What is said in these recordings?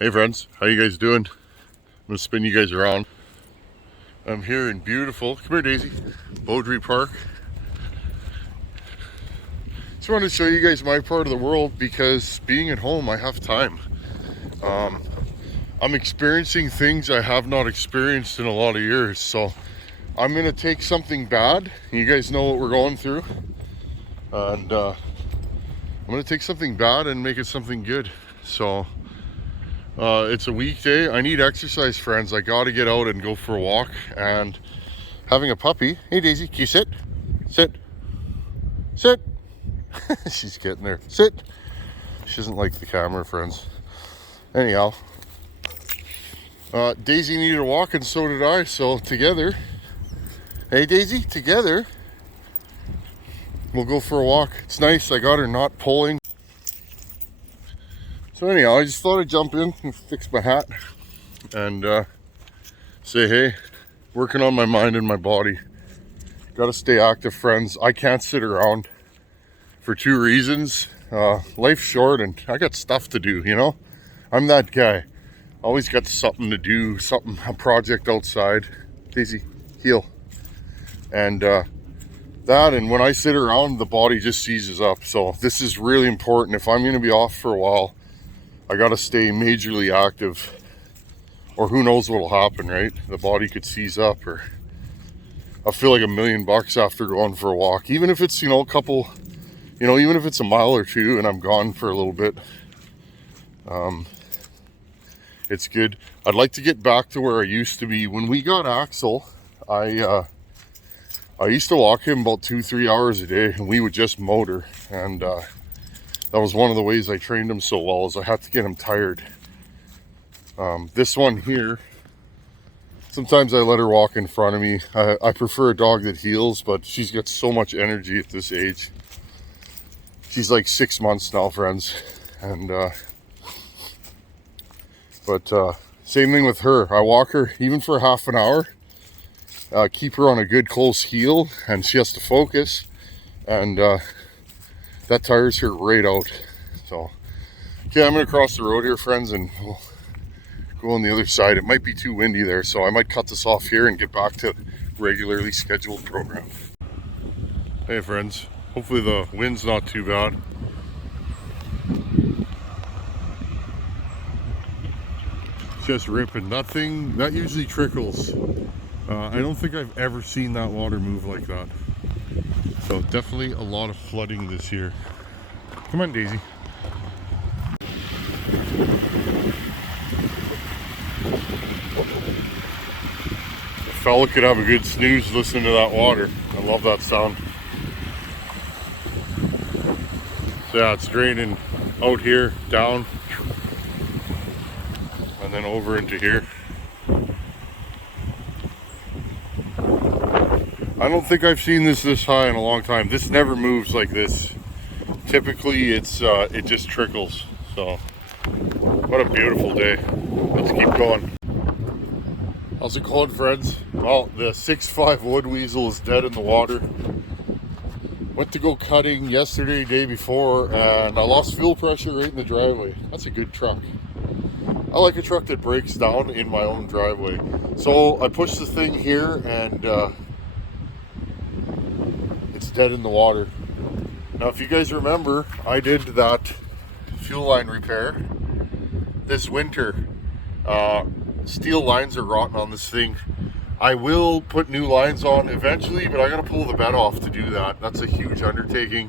Hey friends, how you guys doing? I'm gonna spin you guys around. I'm here in beautiful, come here Daisy, Beaudry Park. Just wanted to show you guys my part of the world because being at home, I have time. I'm experiencing things I have not experienced in a lot of years. So I'm gonna take something bad, you guys know what we're going through, and I'm gonna take something bad and make it something good. So it's a weekday. I need exercise, friends. I gotta get out and go for a walk. And having a puppy. Hey Daisy, can you sit? Sit. Sit. She's getting there. Sit. She doesn't like the camera, friends. Anyhow, Daisy needed a walk and so did I. So together, hey Daisy, together, we'll go for a walk. It's nice. I got her not pulling. So anyhow, I just thought I'd jump in and fix my hat and say, hey, working on my mind and my body. Gotta stay active, friends. I can't sit around for two reasons. Life's short and I got stuff to do, you know? I'm that guy. Always got something to do, a project outside. Daisy, heel. And that, and when I sit around, the body just seizes up. So this is really important. If I'm gonna be off for a while, I gotta stay majorly active, or who knows what'll happen, right? The body could seize up, or I feel like $1 million after going for a walk. Even if it's, a couple, even if it's a mile or two and I'm gone for a little bit, it's good. I'd like to get back to where I used to be. When we got Axel, I used to walk him about 2-3 hours a day, and we would just motor, and that was one of the ways I trained him so well, is I had to get him tired. This one here, sometimes I let her walk in front of me. I prefer a dog that heels, but she's got so much energy at this age. She's like 6 months now, friends. And same thing with her. I walk her even for half an hour, keep her on a good close heel, and she has to focus, and that tires her right out. So, okay, I'm gonna cross the road here, friends, and we'll go on the other side. It might be too windy there, so I might cut this off here and get back to regularly scheduled program. Hey friends, hopefully the wind's not too bad. Just ripping. That usually trickles. I don't think I've ever seen that water move like that. So definitely a lot of flooding this year. Come on, Daisy. A fella could have a good snooze listening to that water. I love that sound. So yeah, it's draining out here, down, and then over into here. I don't think I've seen this high in a long time. This never moves like this. Typically it just trickles. So what a beautiful day. Let's keep going. How's it going, friends? Well, the 6'5" wood weasel is dead in the water. Went to go cutting yesterday, day before, and I lost fuel pressure right in the driveway. That's a good truck. I like a truck that breaks down in my own driveway. So I pushed the thing here, and it's dead in the water. Now, if you guys remember, I did that fuel line repair this winter. Steel lines are rotten on this thing. I will put new lines on eventually, but I gotta pull the bed off to do that. That's a huge undertaking.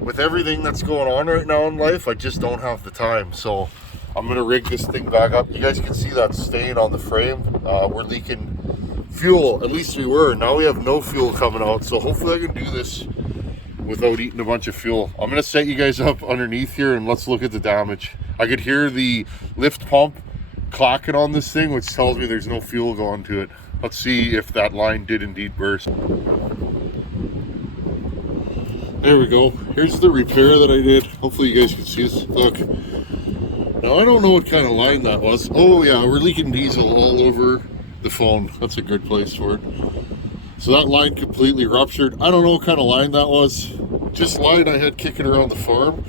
With everything that's going on right now in life, I just don't have the time. So I'm gonna rig this thing back up. You guys can see that stain on the frame. We're leaking fuel. At least we were. Now we have no fuel coming out. So hopefully I can do this without eating a bunch of fuel. I'm gonna set you guys up underneath here and let's look at the damage. I could hear the lift pump clacking on this thing, which tells me there's no fuel going to it. Let's see if that line did indeed burst. There we go. Here's the repair that I did. Hopefully you guys can see this. Look. Now I don't know what kind of line that was. Oh yeah, we're leaking diesel all over the phone. That's a good place for it. So that line completely ruptured. I don't know what kind of line that was. Just line I had kicking around the farm.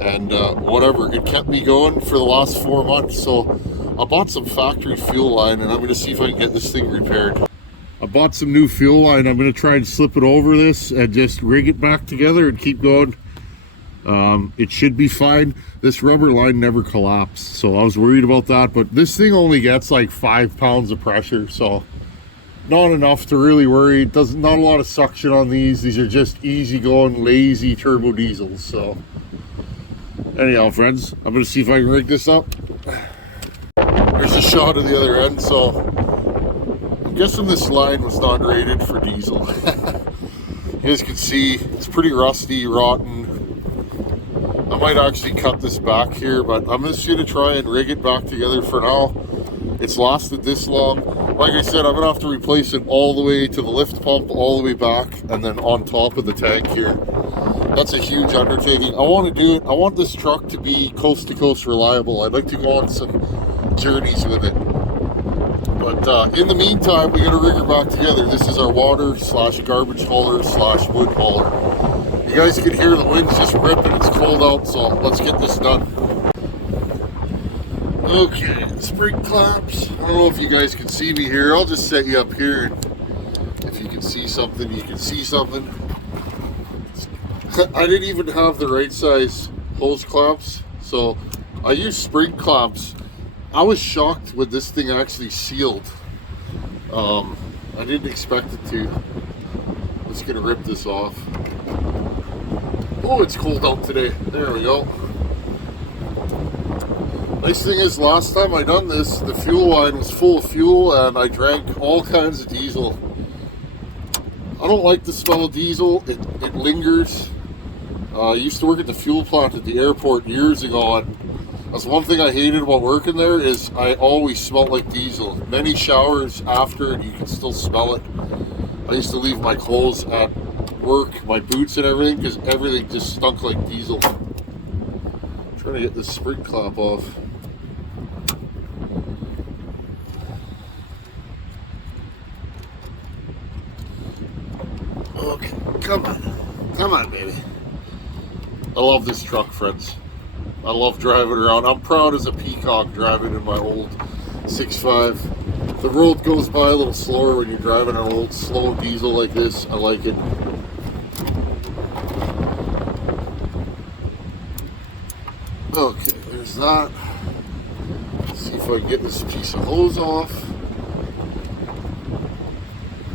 and whatever, it kept me going for the last 4 months. So I bought some factory fuel line, and I'm going to see if I can get this thing repaired. I bought some new fuel line. I'm going to try and slip it over this and just rig it back together and keep going. It should be fine. This rubber line never collapsed, so I was worried about that, but this thing only gets like 5 pounds of pressure, so not enough to really worry. It doesn't, not a lot of suction on these. These are just easy going, lazy turbo diesels. So anyhow, friends, I'm going to see if I can rig this up. There's a shot of the other end. So I'm guessing this line was not rated for diesel. You guys can see it's pretty rusty, rotten. I might actually cut this back here, but I'm just going to try and rig it back together for now. It's lasted this long. Like I said, I'm going to have to replace it all the way to the lift pump, all the way back, and then on top of the tank here. That's a huge undertaking. I want to do it. I want this truck to be coast to coast reliable. I'd like to go on some journeys with it. But in the meantime, we got to rig her back together. This is our water slash garbage hauler slash wood hauler. You guys can hear the wind's just ripping. It's cold out, so let's get this done. Okay, spring clamps. I don't know if you guys can see me here. I'll just set you up here, and if you can see something, you can see something. I didn't even have the right size hose clamps, so I used spring clamps. I was shocked when this thing actually sealed. I didn't expect it to. I'm just gonna rip this off. Oh, it's cold out today. There we go. Nice thing is, last time I done this, the fuel line was full of fuel and I drank all kinds of diesel. I don't like the smell of diesel. It lingers. I used to work at the fuel plant at the airport years ago, and that's one thing I hated about working there, is I always smelled like diesel. Many showers after, and you can still smell it. I used to leave my clothes at work, my boots and everything, because everything just stunk like diesel. I'm trying to get this spring clamp off. Okay, come on, baby. I love this truck, friends. I love driving around. I'm proud as a peacock driving in my old 6.5. The road goes by a little slower when you're driving an old slow diesel like this. I like it. Okay, there's that. Let's see if I can get this piece of hose off.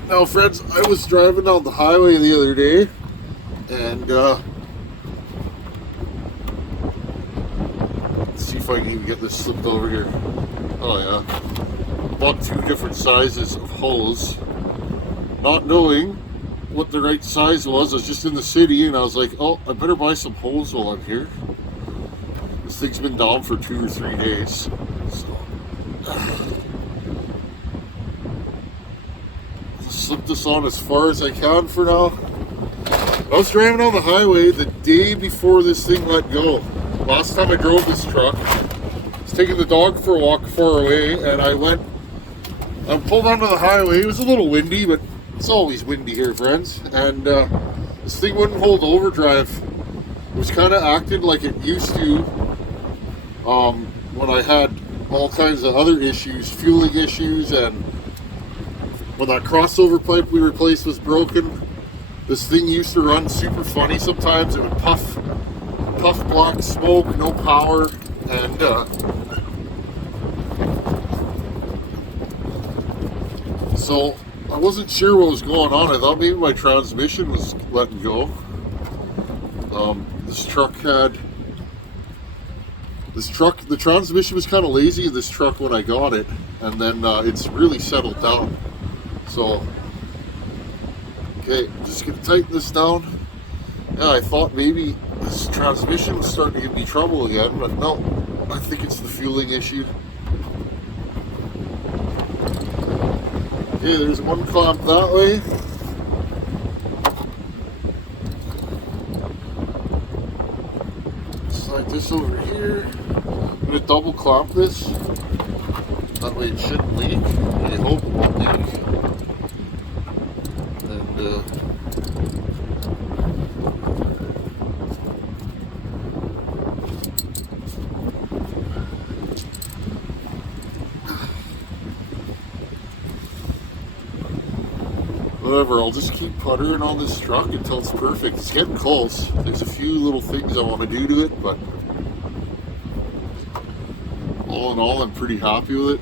Now, friends, I was driving down the highway the other day, and let's see if I can even get this slipped over here. Oh yeah, bought 2 different sizes of hose, not knowing what the right size was. I was just in the city, and I was like, oh, I better buy some hose while I'm here. This thing's been down for 2 or 3 days, so slip this on as far as I can for now. I was driving on the highway the day before this thing let go. Last time I drove this truck, I was taking the dog for a walk far away, and I pulled onto the highway. It was a little windy, but it's always windy here, friends. And this thing wouldn't hold overdrive. It was kind of acting like it used to when I had all kinds of other issues, fueling issues, and when that crossover pipe we replaced was broken. This thing used to run super funny sometimes. It would puff black smoke, no power, and so I wasn't sure what was going on. I thought maybe my transmission was letting go. The transmission was kind of lazy in this truck when I got it, and then it's really settled down. So, okay, just gonna tighten this down. Yeah, I thought maybe this transmission was starting to give me trouble again, but no, I think it's the fueling issue. Okay, there's one clamp that way. Slide this over here. I'm gonna double clamp this. That way it shouldn't leak. I hope it won't leak. And Whatever, I'll just keep puttering on this truck until it's perfect. It's getting close. There's a few little things I want to do to it, but all in all, I'm pretty happy with it.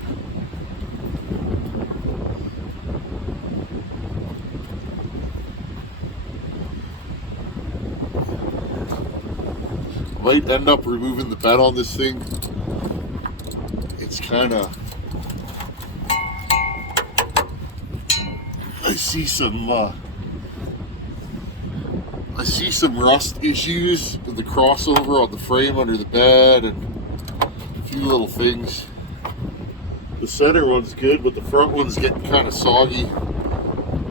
Might end up removing the bed on this thing. It's kind of, I see some rust issues with the crossover on the frame under the bed and a few little things. The center one's good, but the front one's getting kind of soggy.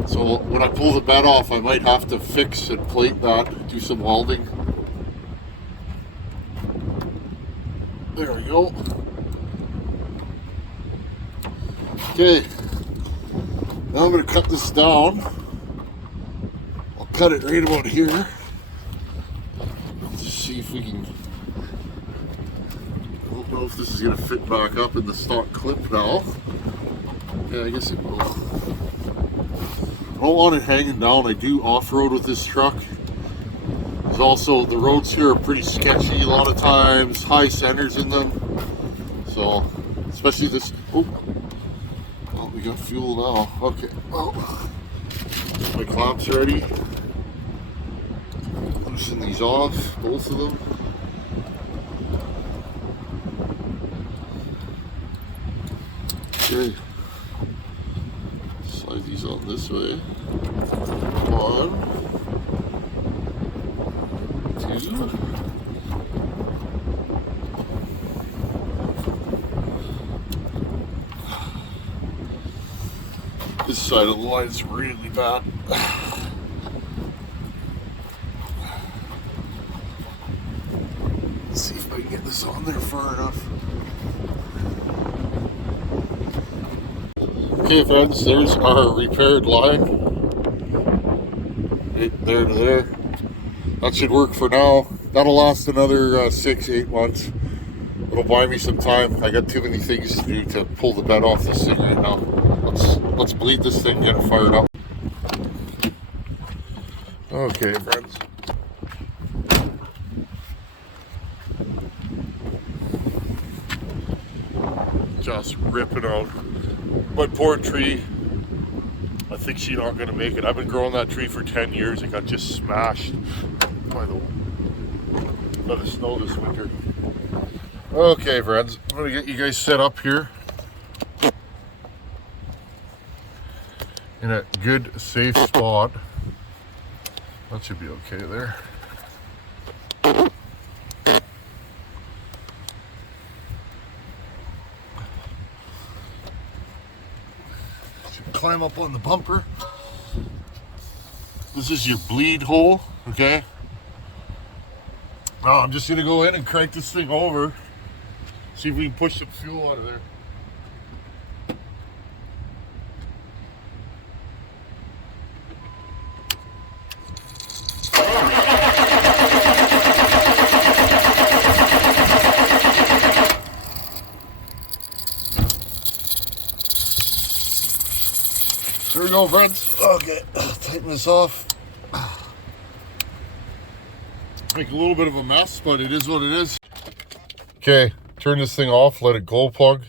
So when I pull the bed off, I might have to fix and plate that, do some welding. There we go. Okay, now I'm going to cut this down. I'll cut it right about here. Let's just see if we can. I don't know if this is going to fit back up in the stock clip now. Yeah, I guess it will. I don't want it hanging down. I do off-road with this truck. There's also, the roads here are pretty sketchy a lot of times, high centers in them. So, especially this, oh, well, we got fuel now. Okay, well, my clamps ready. Loosen these off, both of them. Okay, slide these on this way. 1, 2. This side of the line is really bad. Let's see if I can get this on there far enough. Okay, friends, there's our repaired line. Right there to there. That should work for now. That'll last another 6-8 months. It'll buy me some time. I got too many things to do to pull the bed off this thing right now. Let's bleed this thing, get it fired up. Okay, friends. Just ripping out. My poor tree. I think she's not going to make it. I've been growing that tree for 10 years. It got just smashed by the snow this winter. Okay, friends. I'm going to get you guys set up here in a good, safe spot. That should be okay there. Should climb up on the bumper. This is your bleed hole, okay? Now I'm just gonna go in and crank this thing over. See if we can push some fuel out of there. There we go, friends. Okay, tighten this off. Make a little bit of a mess, but it is what it is. Okay, turn this thing off, let it glow plug.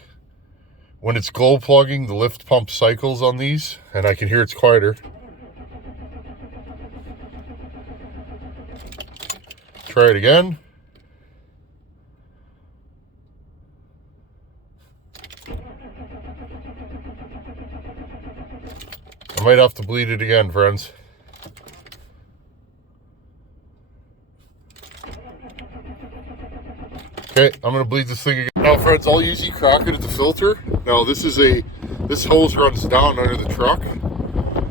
When it's glow plugging, the lift pump cycles on these, and I can hear it's quieter. Try it again. I might have to bleed it again, friends. Okay, I'm gonna bleed this thing again. Now, friends, I'll usually crack it at the filter. Now, this hose runs down under the truck.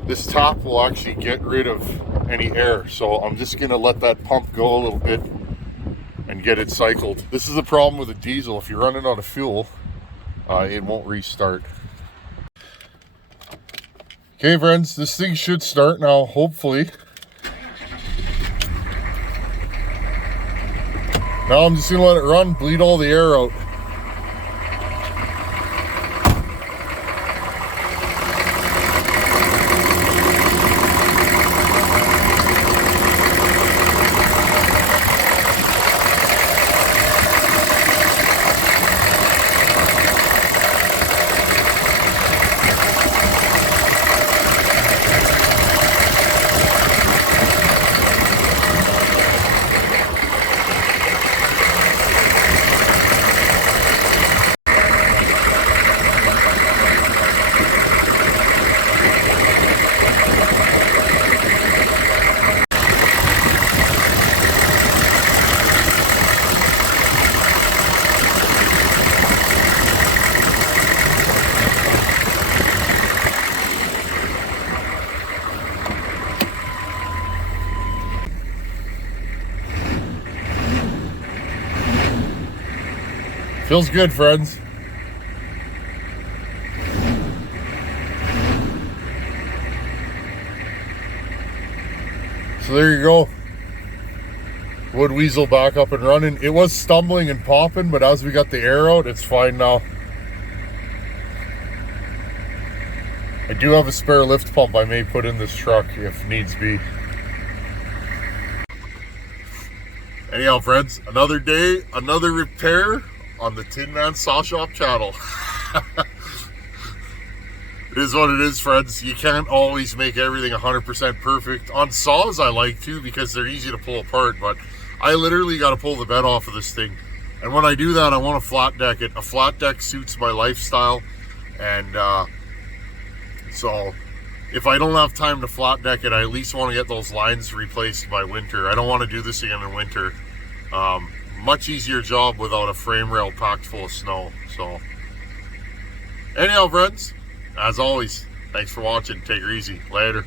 This top will actually get rid of any air, so I'm just gonna let that pump go a little bit and get it cycled. This is the problem with a diesel. If you're running out of fuel, it won't restart. Okay, friends, this thing should start now, hopefully. Now I'm just gonna let it run, bleed all the air out. Feels good, friends. So there you go. Wood weasel back up and running. It was stumbling and popping, but as we got the air out, it's fine now. I do have a spare lift pump I may put in this truck if needs be. Anyhow, friends, another day, another repair on the Tin Man Saw Shop channel. It is what it is, friends. You can't always make everything 100% perfect. On saws, I like to because they're easy to pull apart, but I literally got to pull the bed off of this thing. And when I do that, I want to flat deck it. A flat deck suits my lifestyle. And so if I don't have time to flat deck it, I at least want to get those lines replaced by winter. I don't want to do this again in winter. Much easier job without a frame rail packed full of snow. So anyhow, friends, as always, thanks for watching. Take her easy. Later.